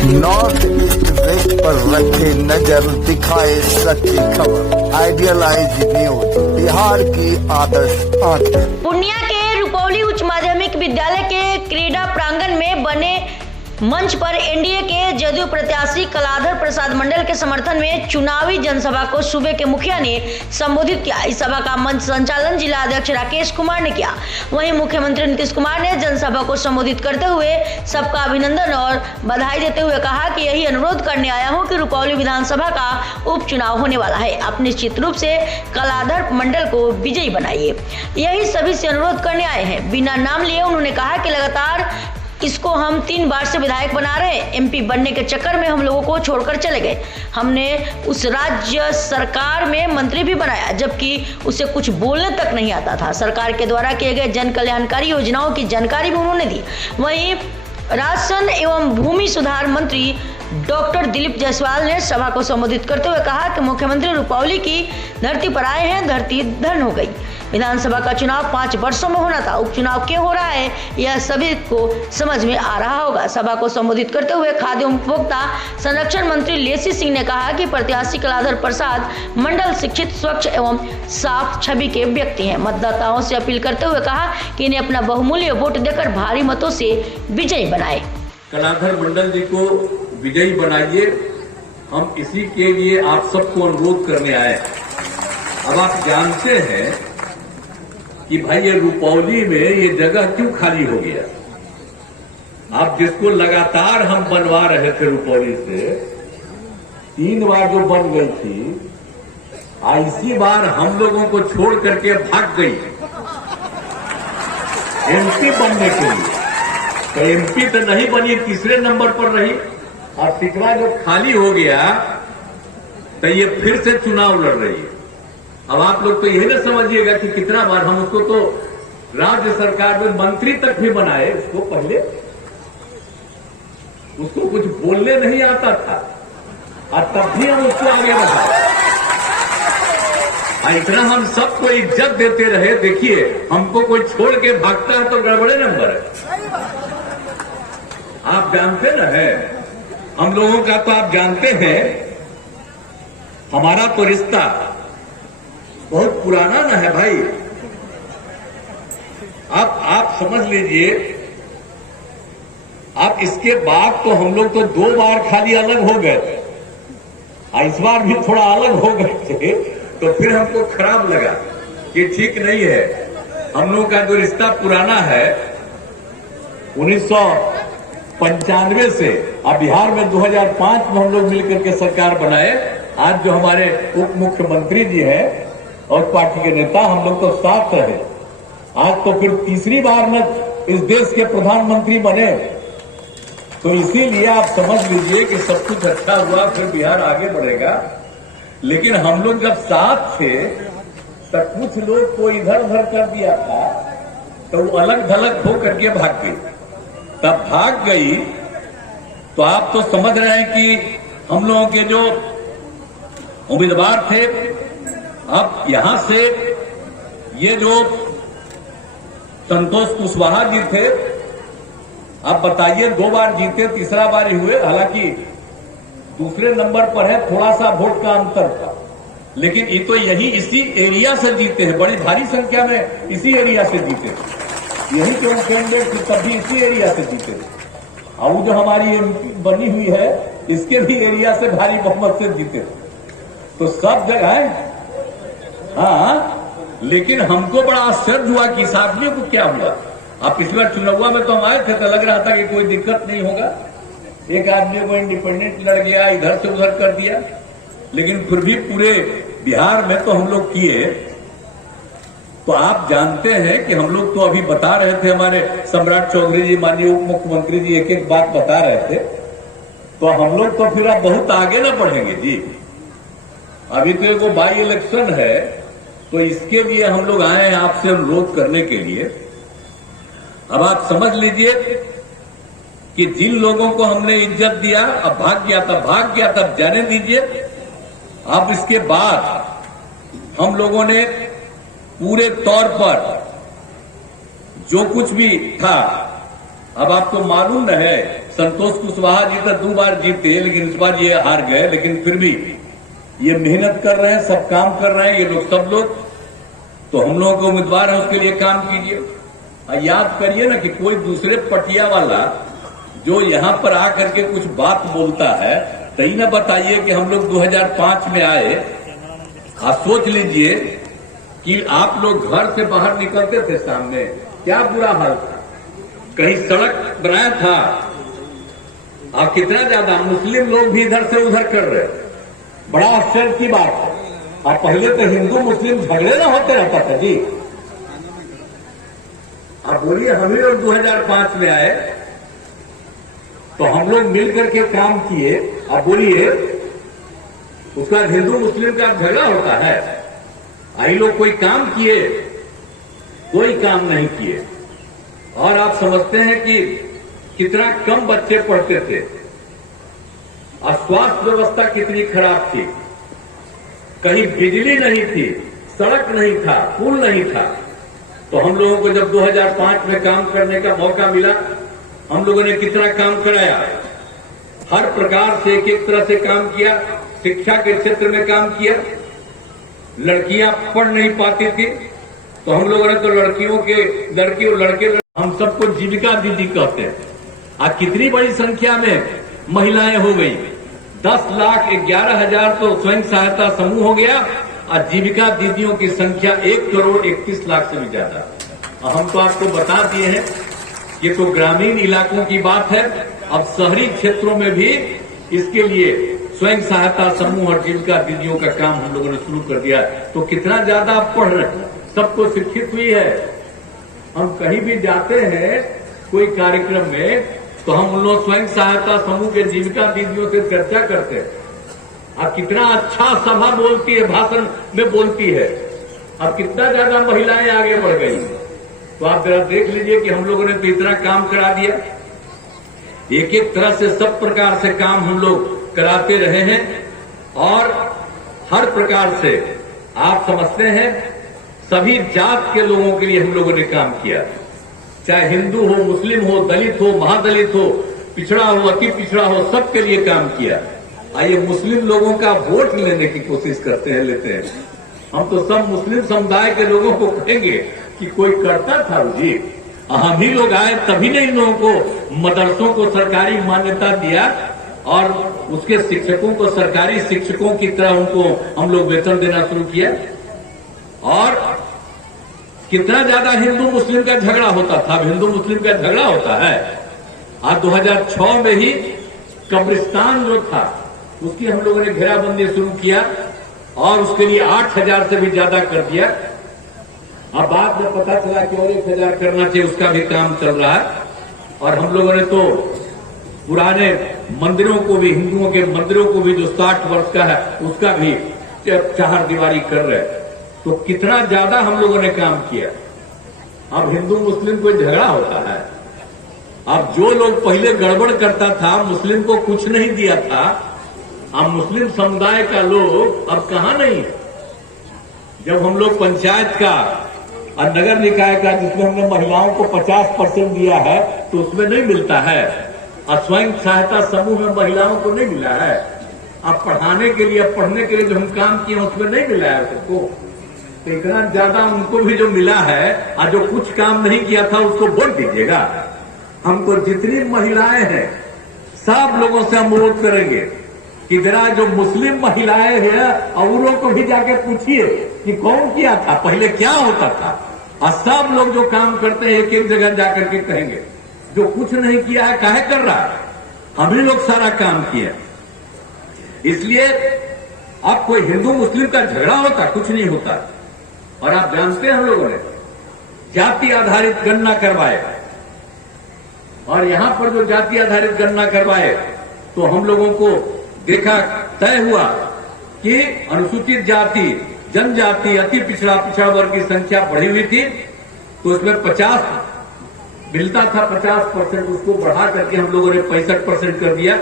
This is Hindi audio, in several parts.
नॉर्थ ईस्ट वेस्ट पर रखे नजर, दिखाए सच्ची खबर। आइडियलाइज न्यूज, बिहार की आदर्श आंखें। पूर्णिया के रुपौली उच्च माध्यमिक विद्यालय के क्रीड़ा प्रांगण में बने मंच पर एनडीए के जदयू प्रत्याशी कलाधर प्रसाद मंडल के समर्थन में चुनावी जनसभा को सूबे के मुखिया ने संबोधित किया। इस सभा का मंच संचालन जिला अध्यक्ष राकेश कुमार ने किया। वहीं मुख्यमंत्री नीतीश कुमार ने जनसभा को संबोधित करते हुए सबका अभिनंदन और बधाई देते हुए कहा कि यही अनुरोध करने आया हूं कि रुपौली विधानसभा का उपचुनाव होने वाला है। आप निश्चित रूप से कलाधर मंडल को विजयी बनाइए, यही सभी से अनुरोध करने आए हैं। बिना नाम लिए उन्होंने कहा कि लगातार इसको हम 3 बार से विधायक बना रहे हैं। एमपी बनने के चक्कर में हम लोगों को छोड़कर चले गए। हमने उस राज्य सरकार में मंत्री भी बनाया जबकि उसे कुछ बोलने तक नहीं आता था। सरकार के द्वारा किए गए जन कल्याणकारी योजनाओं की जानकारी भी उन्होंने दी। वहीं राशन एवं भूमि सुधार मंत्री डॉक्टर दिलीप जायसवाल ने सभा को संबोधित करते हुए कहा कि मुख्यमंत्री रुपौली की धरती पर आए हैं, धरती धन हो गई। विधानसभा का चुनाव 5 वर्षों में होना था, उपचुनाव क्यों हो रहा है यह सभी को समझ में आ रहा होगा। सभा को संबोधित करते हुए खाद्य एवं उपभोक्ता संरक्षण मंत्री लेसी सिंह ने कहा कि प्रत्याशी कलाधर प्रसाद मंडल शिक्षित, स्वच्छ एवं साफ छवि के व्यक्ति हैं। मतदाताओं से अपील करते हुए कहा कि इन्हें अपना बहुमूल्य वोट देकर भारी मतों से विजयी बनाए। कलाधर मंडल जी को विजयी बनाइए, हम इसी के लिए आप सबको अनुरोध करने आए। अब आप जानते हैं कि भाई ये रुपौली में ये जगह क्यों खाली हो गया। आप जिसको लगातार हम बनवा रहे थे रुपौली से, 3 बार जो बन गई थी, इसी बार हम लोगों को छोड़ करके भाग गई एमपी बनने के लिए। तो एमपी तो नहीं बनी, तीसरे नंबर पर रही। और सिकवा जो खाली हो गया तो ये फिर से चुनाव लड़ रही है। अब आप लोग तो यही ना समझिएगा कि कितना बार हम उसको तो राज्य सरकार में मंत्री तक भी बनाए। उसको पहले उसको कुछ बोलने नहीं आता था और तब भी हम उसको आगे बढ़ाए। इतना हम सबको इज्जत देते रहे। देखिए, हमको कोई छोड़ के भागता है तो गड़बड़े नंबर है। आप जानते न है हम लोगों का, तो आप जानते हैं हमारा तो रिश्ता बहुत पुराना ना है भाई। आप समझ लीजिए, आप इसके बाद तो हम लोग तो 2 बार खाली अलग हो गए, इस बार भी थोड़ा अलग हो गए थे। तो फिर हमको खराब लगा कि ठीक नहीं है। हम लोग का जो रिश्ता पुराना है 1995 से, अब बिहार में 2005 में हम लोग मिलकर के सरकार बनाए। आज जो हमारे उप मुख्यमंत्री जी हैं और पार्टी के नेता, हम लोग तो साथ रहे। आज तो फिर तीसरी बार में इस देश के प्रधानमंत्री बने। तो इसीलिए आप समझ लीजिए कि सब कुछ अच्छा हुआ, फिर बिहार आगे बढ़ेगा। लेकिन हम लोग जब साथ थे तो कुछ लोग को इधर उधर कर दिया था, तो वो अलग थलग हो करके भाग गई। तब भाग गई तो आप तो समझ रहे हैं कि हम लोगों के जो उम्मीदवार थे, अब यहां से ये जो संतोष कुशवाहा जी थे, आप बताइए 2 बार जीते, तीसरा बार ही हुए। हालांकि दूसरे नंबर पर है, थोड़ा सा वोट का अंतर था, लेकिन ये तो यही इसी एरिया से जीते हैं। बड़ी भारी संख्या में इसी एरिया से जीते, यही जो कैंडिडेट थी तब भी इसी एरिया से जीते। और वो जो हमारी एमपी बनी हुई है, इसके भी एरिया से भारी बहुमत से जीते। तो सब जगह है। हाँ, लेकिन हमको बड़ा आश्चर्य हुआ कि इस आदमी को क्या हुआ। अब पिछला चुनाव में तो हम आए थे तो लग रहा था कि कोई दिक्कत नहीं होगा। एक आदमी को इंडिपेंडेंट लड़ गया, इधर से उधर कर दिया, लेकिन फिर भी पूरे बिहार में तो हम लोग किए। तो आप जानते हैं कि हम लोग तो अभी बता रहे थे, हमारे सम्राट चौधरी जी, माननीय उप मुख्यमंत्री जी एक एक बात बता रहे थे। तो हम लोग तो फिर अब बहुत आगे ना बढ़ेंगे जी। अभी तो एक बाई इलेक्शन है, तो इसके लिए हम लोग आए हैं आपसे अनुरोध करने के लिए। अब आप समझ लीजिए कि जिन लोगों को हमने इज्जत दिया, अब भाग गया तब जाने दीजिए। अब इसके बाद हम लोगों ने पूरे तौर पर जो कुछ भी था, अब आपको मालूम न है संतोष कुशवाहा जी तो 2 बार जीते, लेकिन इस बार ये हार गए। लेकिन फिर भी ये मेहनत कर रहे हैं, सब काम कर रहे हैं ये लोग, सब लोग। तो हम लोगों को उम्मीदवार है, उसके लिए काम कीजिए। और याद करिए ना कि कोई दूसरे पटिया वाला जो यहाँ पर आकर के कुछ बात बोलता है, तो ही ना बताइए कि हम लोग 2005 में आए। आप सोच लीजिए कि आप लोग घर से बाहर निकलते थे, सामने क्या बुरा हाल था, कहीं सड़क बनाया था। आप कितना ज्यादा मुस्लिम लोग भी इधर से उधर कर रहे, बड़ा आश्चर्य की बात है। और पहले तो हिंदू मुस्लिम झगड़े ना होते रहता था जी। आप बोलिए, हम ही लोग 2005 में आए तो हम लोग मिलकर के काम किए। आप बोलिए, उसका हिंदू मुस्लिम का झगड़ा होता है? आई लोग कोई काम किए? कोई काम नहीं किए। और आप समझते हैं कि कितना कम बच्चे पढ़ते थे और स्वास्थ्य व्यवस्था कितनी खराब थी। कहीं बिजली नहीं थी, सड़क नहीं था, पुल नहीं था। तो हम लोगों को जब 2005 में काम करने का मौका मिला, हम लोगों ने कितना काम कराया, हर प्रकार से एक तरह से काम किया। शिक्षा के क्षेत्र में काम किया। लड़कियां पढ़ नहीं पाती थी, तो हम लोगों ने तो लड़की और लड़के हम सबको जीविका दीदी कहते हैं। आज कितनी बड़ी संख्या में महिलाएं हो गई, 10,11,000 तो स्वयं सहायता समूह हो गया और जीविका दीदियों की संख्या 1,31,00,000 से भी ज्यादा। हम तो आपको बता दिए हैं, ये तो ग्रामीण इलाकों की बात है। अब शहरी क्षेत्रों में भी इसके लिए स्वयं सहायता समूह और जीविका दीदियों का काम हम लोगों ने शुरू कर दिया। तो कितना ज्यादा आप पढ़ रहे हैं, सबको शिक्षित हुई है। हम कहीं भी जाते हैं कोई कार्यक्रम में, तो हम उन लोग स्वयं सहायता समूह के जीविका दीदियों से चर्चा करते हैं। अब कितना अच्छा सभा बोलती है, भाषण में बोलती है। अब कितना ज्यादा महिलाएं आगे बढ़ गई। तो आप जरा देख लीजिए कि हम लोगों ने तो इतना काम करा दिया। एक एक तरह से सब प्रकार से काम हम लोग कराते रहे हैं और हर प्रकार से आप समझते हैं सभी जात के लोगों के लिए हम लोगों ने काम किया। चाहे हिंदू हो, मुस्लिम हो, दलित हो, महादलित हो, पिछड़ा हो, अति पिछड़ा हो, सबके लिए काम किया। आइए मुस्लिम लोगों का वोट लेने की कोशिश करते हैं, लेते हैं। हम तो सब मुस्लिम समुदाय के लोगों को कहेंगे कि कोई करता था जी, हम ही लोग आए तभी ने इन लोगों को मदरसों को सरकारी मान्यता दिया और उसके शिक्षकों को सरकारी शिक्षकों की तरह उनको हम लोग वेतन देना शुरू किया। और कितना ज्यादा हिंदू मुस्लिम का झगड़ा होता था। हिंदू मुस्लिम का झगड़ा होता है। आज 2006 में ही कब्रिस्तान जो था उसकी हम लोगों ने घेराबंदी शुरू किया और उसके लिए 8,000 से भी ज्यादा कर दिया। अब बाद में पता चला कि और 1,000 करना चाहिए, उसका भी काम चल रहा है। और हम लोगों ने तो पुराने मंदिरों को भी, हिंदुओं के मंदिरों को भी जो 60 वर्ष का है उसका भी चार दीवारी कर रहे हैं। तो कितना ज्यादा हम लोगों ने काम किया। अब हिंदू मुस्लिम कोई झगड़ा होता है। अब जो लोग पहले गड़बड़ करता था, मुस्लिम को कुछ नहीं दिया था, अब मुस्लिम समुदाय का लोग अब कहां नहीं है। जब हम लोग पंचायत का और नगर निकाय का, जिसमें हमने महिलाओं को 50% दिया है, तो उसमें नहीं मिलता है। और स्वयं सहायता समूह में महिलाओं को नहीं मिला है। अब पढ़ाने के लिए, पढ़ने के लिए जो हम काम किए उसमें नहीं मिला है सबको। तो इतना ज्यादा उनको भी जो मिला है और जो कुछ काम नहीं किया था उसको वोट दीजिएगा। हमको जितनी महिलाएं हैं सब लोगों से हम अनुरोध करेंगे कि जरा जो मुस्लिम महिलाएं हैं और उन लोगों को भी जाके पूछिए कि कौन किया था, पहले क्या होता था। और सब लोग जो काम करते हैं एक एक जगह जाकर के कहेंगे जो कुछ नहीं किया है काहे कर रहा है, हम ही लोग सारा काम किया। इसलिए अब कोई हिंदू मुस्लिम का झगड़ा होता, कुछ नहीं होता। और आप जानते हैं हम लोगों ने जाति आधारित गणना करवाए और यहां पर जो जाति आधारित गणना करवाए तो हम लोगों को देखा, तय हुआ कि अनुसूचित जाति, जनजाति, अति पिछड़ा, पिछड़ा वर्ग की संख्या बढ़ी हुई थी। तो उसमें 50 मिलता था, 50% उसको बढ़ा करके हम लोगों ने 65% कर दिया।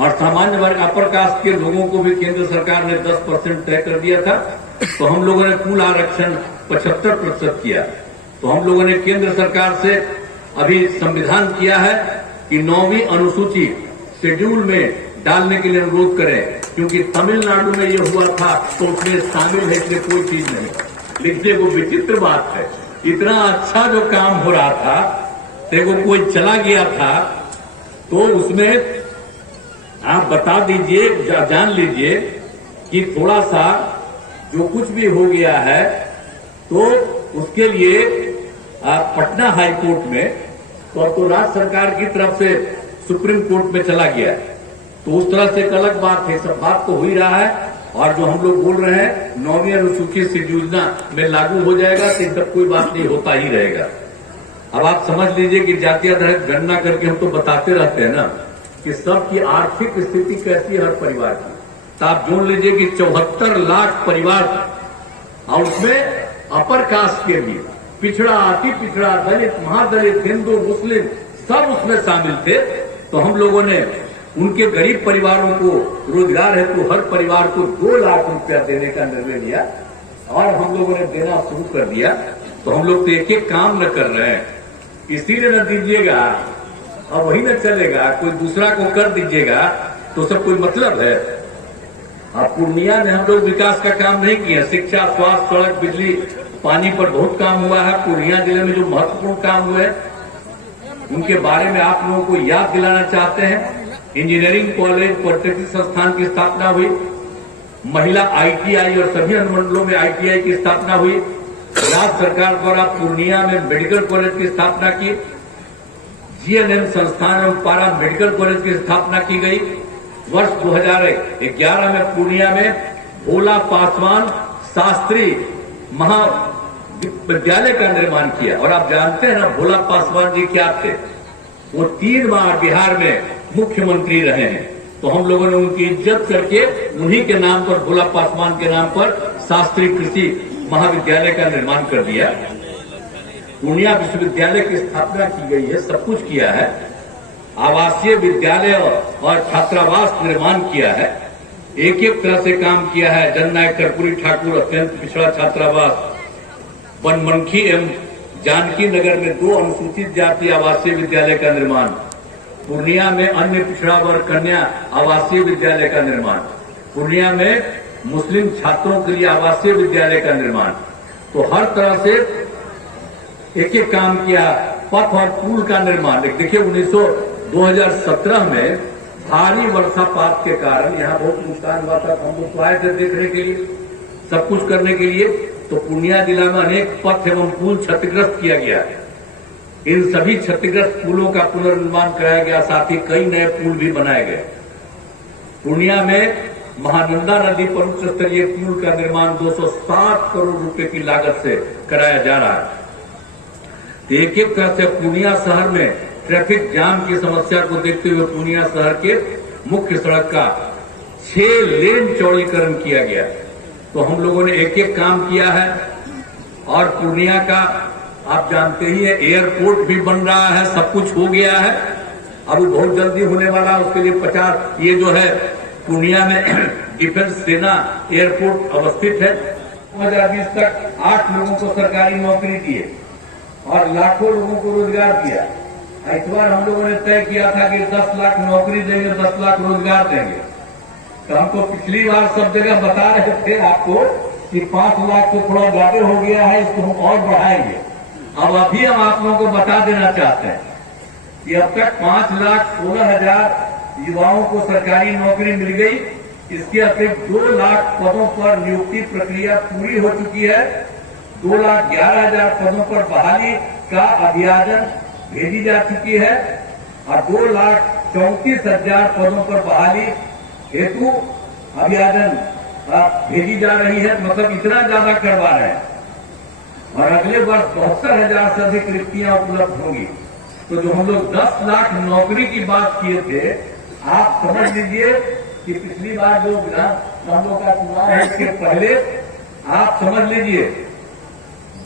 और सामान्य वर्ग, अपर कास्ट के लोगों को भी केंद्र सरकार ने 10% तय कर दिया था। तो हम लोगों ने कुल आरक्षण 75% किया। तो हम लोगों ने केंद्र सरकार से अभी संविधान किया है कि 9वीं अनुसूची शेड्यूल में डालने के लिए अनुरोध करें, क्योंकि तमिलनाडु में ये हुआ था तो उसमें शामिल है, इसमें कोई चीज नहीं। देखिए वो विचित्र बात है, इतना अच्छा जो काम हो रहा था, देखो कोई चला गया था, तो उसमें आप बता दीजिए, जान लीजिए कि थोड़ा सा जो कुछ भी हो गया है, तो उसके लिए पटना हाई कोर्ट में तो राज्य सरकार की तरफ से सुप्रीम कोर्ट में चला गया है, तो उस तरह से एक अलग बात है। सब बात तो हो ही रहा है, और जो हम लोग बोल रहे हैं 9वीं अनुसूची योजना में लागू हो जाएगा, तो सब कोई बात नहीं, होता ही रहेगा। अब आप समझ लीजिए कि जातीय आधारित गणना करके हम तो बताते रहते हैं ना कि सबकी आर्थिक स्थिति कैसी है हर परिवार की, तो आप जोड़ लीजिए कि 74 लाख परिवार, और उसमें अपर कास्ट के भी, पिछड़ा, अति पिछड़ा, दलित, महादलित, हिंदू, मुस्लिम सब उसमें शामिल थे। तो हम लोगों ने उनके गरीब परिवारों को रोजगार हेतु हर परिवार को 2 लाख रुपया देने का निर्णय लिया, और हम लोगों ने देना शुरू कर दिया। तो हम लोग तो एक एक काम न कर रहे हैं, इसीलिए न दीजिएगा और वही न चलेगा, कोई दूसरा को कर दीजिएगा तो सब कोई मतलब है। अब पूर्णिया में हम लोग विकास का काम नहीं किया, शिक्षा, स्वास्थ्य, सड़क, बिजली, पानी पर बहुत काम हुआ है। पूर्णिया जिले में जो महत्वपूर्ण काम हुए उनके बारे में आप लोगों को याद दिलाना चाहते हैं। इंजीनियरिंग कॉलेज, पॉलिटेक्निक संस्थान की स्थापना हुई, महिला ITI और सभी अनुमंडलों में ITI की स्थापना हुई, राज्य सरकार द्वारा पूर्णिया में मेडिकल कॉलेज की स्थापना की, GNM संस्थान और पारा मेडिकल कॉलेज की स्थापना की गई। वर्ष 2011 में पूर्णिया में भोला पासवान शास्त्री महाविद्यालय का निर्माण किया। और आप जानते हैं ना भोला पासवान जी क्या थे, वो 3 बार बिहार में मुख्यमंत्री रहे हैं। तो हम लोगों ने उनकी इज्जत करके उन्हीं के नाम पर, भोला पासवान के नाम पर शास्त्री कृषि महाविद्यालय का निर्माण कर दिया। पूर्णिया विश्वविद्यालय की स्थापना की गई है, सब कुछ किया है। आवासीय विद्यालय और छात्रावास निर्माण किया है, एक एक तरह से काम किया है। जननायक कर्पूरी ठाकुर अत्यंत पिछड़ा छात्रावास, बनमनखी एवं जानकी नगर में 2 अनुसूचित जाति आवासीय विद्यालय का निर्माण, पूर्णिया में अन्य पिछड़ा वर्ग कन्या आवासीय विद्यालय का निर्माण, पूर्णिया में मुस्लिम छात्रों के लिए आवासीय विद्यालय का निर्माण। तो हर तरह से एक एक काम किया। पथ और पुल का निर्माण, देखिए 2017 में भारी वर्षापात के कारण यहाँ बहुत नुकसान हुआ था। हम लोग आए थे देखने के लिए, सब कुछ करने के लिए। तो पूर्णिया जिला में अनेक पथ एवं पुल क्षतिग्रस्त किया गया। इन सभी क्षतिग्रस्त पुलों का पुनर्निर्माण कराया गया, साथ ही कई नए पुल भी बनाए गए। पूर्णिया में महानंदा नदी पर उच्च स्तरीय पुल का निर्माण 260 करोड़ रुपए की लागत से कराया जा रहा है। एक एक तरह से पूर्णिया शहर में ट्रैफिक जाम की समस्या को देखते हुए पूर्णिया शहर के मुख्य सड़क का 6 लेन चौड़ीकरण किया गया। तो हम लोगों ने एक एक काम किया है। और पूर्णिया का आप जानते ही है, एयरपोर्ट भी बन रहा है, सब कुछ हो गया है, अब बहुत जल्दी होने वाला। उसके लिए 50 ये जो है पूर्णिया में डिफेंस सेना एयरपोर्ट अवस्थित है। 2020 तक 8 लोगों को सरकारी नौकरी दिए और लाखों लोगों को रोजगार दिया। इस बार हम लोगों ने तय किया था कि 10 लाख नौकरी देंगे, 10 लाख रोजगार देंगे। तो हमको पिछली बार सब जगह बता रहे थे आपको कि 5 लाख तो थोड़ा ज्यादा हो गया है, इसको हम और बढ़ाएंगे। अब अभी हम आप लोगों को बता देना चाहते हैं कि अब तक 5,16,000 युवाओं को सरकारी नौकरी मिल गई। इसके अतिरिक्त 2 लाख पदों पर नियुक्ति प्रक्रिया पूरी हो चुकी है। 2,11,000 पदों पर बहाली का अभियान भेजी जा चुकी है और 2,34,000 पदों पर बहाली हेतु अभियान भेजी जा रही है। मतलब इतना ज्यादा करवा रहे हैं और अगले वर्ष 72,000 से अधिक रिक्तियां उपलब्ध होंगी। तो जो हम लोग 10 लाख नौकरी की बात किए थे, आप समझ लीजिए कि पिछली बार जो विधानसभा का चुनाव है इसके पहले आप समझ लीजिए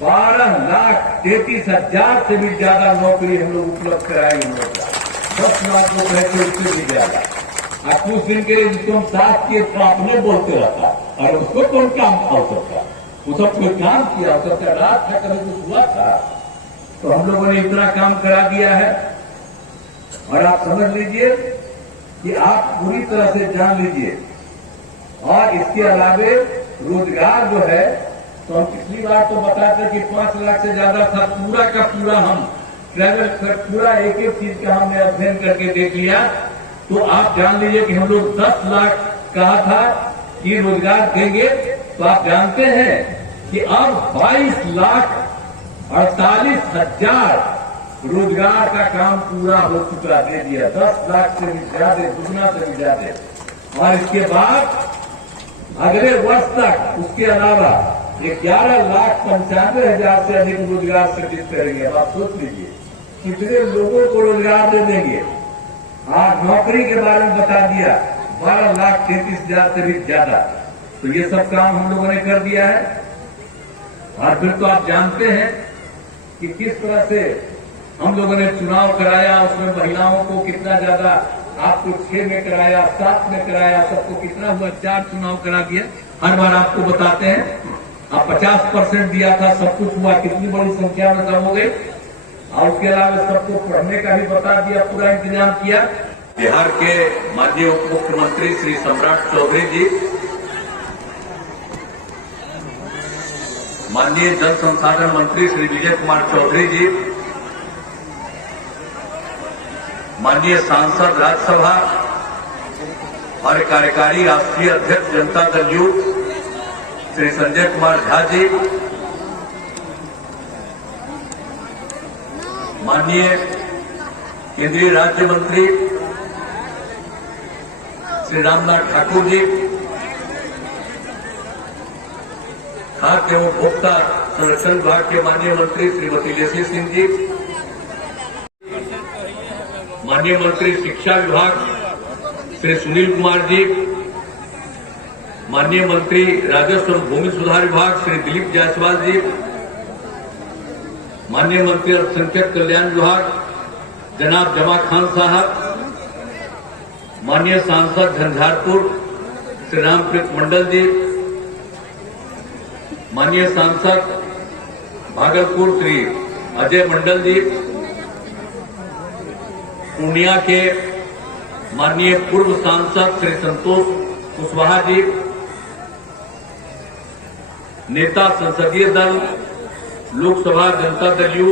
12,33,000 से भी ज्यादा नौकरी हम लोग उपलब्ध कराएंगे। 10 लाख लोग रहते उससे भी ज्यादा। आप कुछ दिन के लिए जिसको हम साथ किए तो आपने बोलते रहता और उसको कौन काम हो सकता, वो सब कोई काम किया हो सकता, रात था कभी कुछ हुआ था। तो हम लोगों ने इतना काम करा दिया है। और आप समझ लीजिए कि आप पूरी तरह से जान लीजिए। और इसके अलावे रोजगार जो है, तो हम पिछली बार तो बताते कि 5 लाख से ज्यादा था, पूरा का पूरा हम ट्रैवल कर पूरा एक एक चीज का हमने अध्ययन करके देख लिया। तो आप जान लीजिए कि हम लोग 10 लाख कहा था कि रोजगार देंगे, तो आप जानते हैं कि अब 22,48,000 रोजगार का काम पूरा हो चुका, दे दिया। 10 लाख से भी ज्यादा, दुगना से भी ज्यादा। और इसके बाद अगले वर्ष तक उसके अलावा 11,95,000 से अधिक रोजगार सृजित करेंगे। आप सोच लीजिए कितने लोगों को रोजगार दे देंगे। आज नौकरी के बारे में बता दिया, 12,33,000 से भी ज्यादा। तो ये सब काम हम लोगों ने कर दिया है। और फिर तो आप जानते हैं कि किस तरह से हम लोगों ने चुनाव कराया, उसमें महिलाओं को कितना ज्यादा, आपको 6 में कराया, 7 में कराया, सबको कितना हुआ, 4 चुनाव करा दिया। हर बार आपको बताते हैं, अब 50% दिया था, सब कुछ हुआ, कितनी बड़ी संख्या में सब हो गए। और उसके अलावा सबको पढ़ने का भी बता दिया, पूरा इंतजाम किया। बिहार के माननीय उप मुख्यमंत्री श्री सम्राट चौधरी जी, माननीय जल संसाधन मंत्री श्री विजय कुमार चौधरी जी, माननीय सांसद राज्यसभा और कार्यकारी राष्ट्रीय अध्यक्ष जनता दल यू श्री संजय कुमार झा जी, माननीय केंद्रीय राज्य मंत्री श्री रामनाथ ठाकुर जी, खाद्य एवं उपभोक्ता संरक्षण विभाग के माननीय मंत्री श्रीमती लेसी सिंह जी, माननीय मंत्री शिक्षा विभाग श्री सुनील कुमार जी, माननीय मंत्री राजस्व एवं भूमि सुधार विभाग श्री दिलीप जायसवाल जी, माननीय मंत्री अल्पसंख्यक कल्याण विभाग जनाब जमा खान साहब, माननीय सांसद झंझारपुर श्री रामप्रीत मंडल जी, माननीय सांसद भागलपुर श्री अजय मंडल जी, पूर्णिया के माननीय पूर्व सांसद श्री संतोष कुशवाहा जी, नेता संसदीय दल लोकसभा जनता दल यू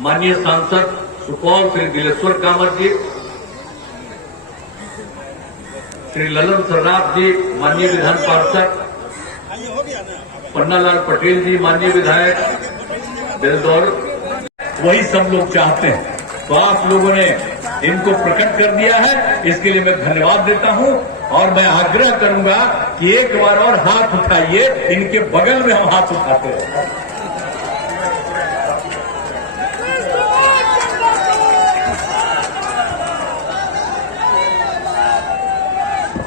माननीय सांसद सुपौल श्री दिलेश्वर कामत जी, श्री ललन सर्राफ जी माननीय विधान पार्षद, पन्नालाल पटेल जी माननीय विधायक बेलदौर, वही सब लोग चाहते हैं। तो आप लोगों ने इनको प्रकट कर दिया है, इसके लिए मैं धन्यवाद देता हूं। और मैं आग्रह करूंगा कि एक बार और हाथ उठाइए, इनके बगल में हम हाथ उठाते हैं।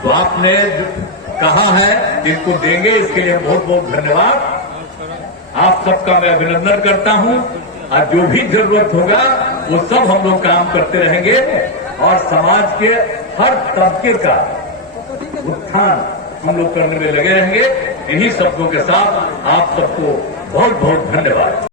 तो आपने कहा है जिनको देंगे, इसके लिए बहुत बहुत धन्यवाद। आप सबका मैं अभिनंदन करता हूं। और जो भी जरूरत होगा वो सब हम लोग काम करते रहेंगे और समाज के हर तबके का उत्थान हम लोग करने में लगे रहेंगे। इन्हीं शब्दों के साथ आप सबको बहुत बहुत धन्यवाद।